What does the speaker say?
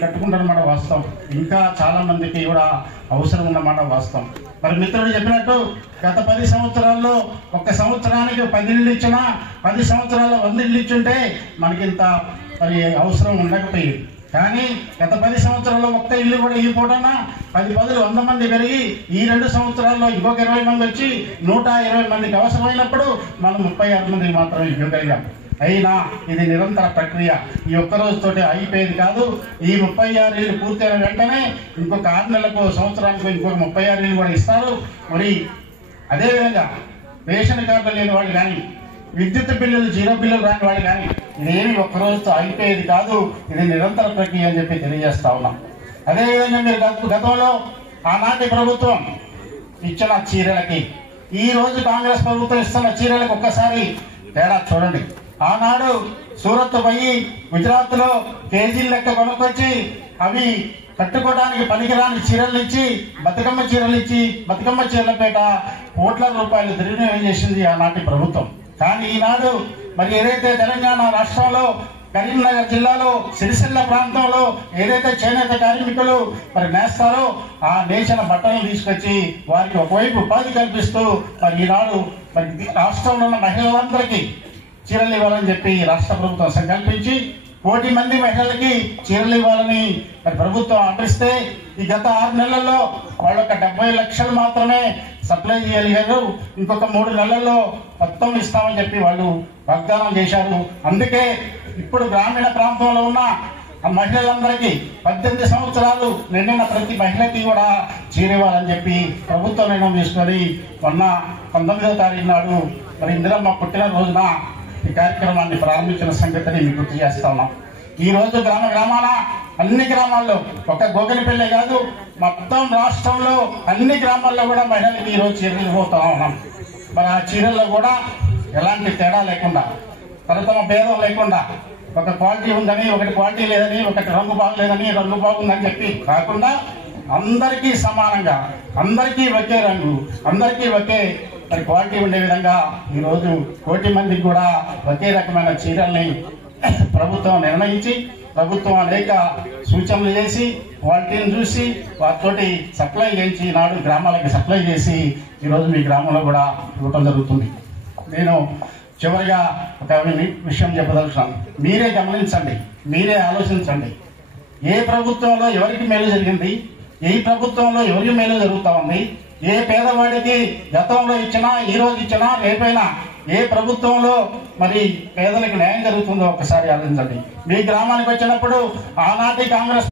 కట్టుకుంటారన్నమాట వాస్తవం. ఇంకా చాలా మందికి కూడా అవసరం ఉన్నమాట వాస్తవం. మరి మిత్రుడు చెప్పినట్టు గత 10 సంవత్సరాల్లో ఒక్క సంవత్సరానికి 10 ఇళ్ళు ఇచ్చినా 10 సంవత్సరాల్లో 100 ఇళ్ళు ఇచ్చుంటే మనకి ఇంత మరి అవసరం ఉండకపోయేది. కానీ గత 10 సంవత్సరాల్లో ఒక్క ఇల్లు కూడా ఇవ్వకపోవడం 10 బదులు 100 మంది పెరిగి ఈ 2 సంవత్సరాల్లో ఇంకొక 20 మంది వచ్చి 120 మందికి అవసరమైనప్పుడు మనం 36 మందికి మాత్రమే ఇవ్వగలిగాం. అయినా ఇది నిరంతర ప్రక్రియ. ఈ ఒక్క రోజుతోటి అయిపోయేది కాదు. ఈ 36 ఇళ్ళు పూర్తయిన వెంటనే ఇంకొక 6 నెలలకు సంవత్సరానికి ఇంకొక 36 ఇళ్ళు కూడా ఇస్తారు. మరి అదేవిధంగా రేషన్ కార్డులు లేని వాళ్ళు కానీ, విద్యుత్ బిల్లులు 0 బిల్లులు రాని వాళ్ళు కానీ, ఇదేమి ఒక్క రోజుతో అయిపోయేది కాదు. ఇది నిరంతర ప్రక్రియ అని చెప్పి తెలియజేస్తా ఉన్నాం. అదేవిధంగా మీరు గతంలో ఆనాటి ప్రభుత్వం ఇచ్చిన చీరలకి ఈ రోజు కాంగ్రెస్ ప్రభుత్వం ఇస్తున్న చీరలకు ఒక్కసారి తేడా చూడండి. ఆనాడు సూరత్ పోయి గుజరాత్లో కేజీల లెక్క కొనుక్కొచ్చి అవి కట్టుకోవడానికి పనికిరాని చీరలు ఇచ్చి బతుకమ్మ చీరల పేట కోట్ల రూపాయలు దుర్వినియోగం చేసింది ఆనాటి ప్రభుత్వం. కానీ ఈనాడు మరి ఏదైతే తెలంగాణ రాష్ట్రంలో కరీంనగర్ జిల్లాలో సిరిసిల్ల ప్రాంతంలో ఏదైతే చేనేత కార్మికులు మరి నేస్తారో ఆ నేసిన బట్టలు తీసుకొచ్చి వారికి ఒకవైపు ఉపాధి కల్పిస్తూ మరి ఈనాడు మరి రాష్ట్రంలో ఉన్న మహిళలందరికీ చీరలు ఇవ్వాలని చెప్పి రాష్ట్ర ప్రభుత్వం సంకల్పించి 1 కోటి మంది మహిళలకి చీరలు ఇవ్వాలని మరి ప్రభుత్వం ఆర్డరిస్తే ఈ గత 6 నెలల్లో వాళ్ళు ఒక 70 లక్షలు మాత్రమే సప్లై చేయగలిగారు. ఇంకొక 3 నెలల్లో మొత్తం ఇస్తామని చెప్పి వాళ్ళు వాగ్దానం చేశారు. అందుకే ఇప్పుడు గ్రామీణ ప్రాంతంలో ఉన్న మహిళలందరికీ 18 సంవత్సరాలు నిండిన ప్రతి మహిళకి కూడా చీర ఇవ్వాలని చెప్పి ప్రభుత్వం నిర్ణయం తీసుకొని మొన్న 19వ తారీఖు నాడు మరి ఇందిరమ్మ పుట్టిన రోజున ఈ కార్యక్రమాన్ని ప్రారంభించిన సంగతిని మీకు గుర్తు చేస్తా ఉన్నాం. ఈ రోజు గ్రామాన అన్ని గ్రామాల్లో ఒక గోగనిపల్లె కాదు, మొత్తం రాష్ట్రంలో అన్ని గ్రామాల్లో కూడా మహిళలకి ఈరోజు చీరలు పోతా ఉన్నాం. మరి ఆ చీరల్లో కూడా ఎలాంటి తేడా లేకుండా, తరతమ భేదం లేకుండా, ఒక క్వాలిటీ ఉందని ఒకటి క్వాలిటీ లేదని, ఒకటి రంగు బాగులేదని రంగు బాగుందని చెప్పి కాకుండా అందరికీ సమానంగా, అందరికీ ఒకే రంగు, అందరికీ ఒకే మరి క్వాలిటీ ఉండే విధంగా ఈరోజు 1 కోటి మందికి కూడా ఒకే రకమైన చీరల్ని ప్రభుత్వం నిర్ణయించి, ప్రభుత్వం అనేక సూచనలు చేసి క్వాలిటీని చూసి వాటితోటి సప్లై చేయించి నాడు గ్రామాలకి సప్లై చేసి ఈరోజు మీ గ్రామంలో కూడా ఇవ్వటం జరుగుతుంది. నేను చివరిగా ఒక విషయం చెప్పదలుచున్నాను. మీరే గమనించండి, మీరే ఆలోచించండి. ఏ ప్రభుత్వంలో ఎవరికి మేలు జరిగింది, ఏ ప్రభుత్వంలో ఎవరికి మేలు జరుగుతూ ఉంది, ఏ పేదవాడికి గతంలో ఇచ్చినా ఈ రోజు ఇచ్చినా రేపైనా ఏ ప్రభుత్వంలో మరి పేదలకు న్యాయం జరుగుతుందో ఒకసారి ఆలోచించండి. మీ గ్రామానికి వచ్చినప్పుడు ఆనాటి కాంగ్రెస్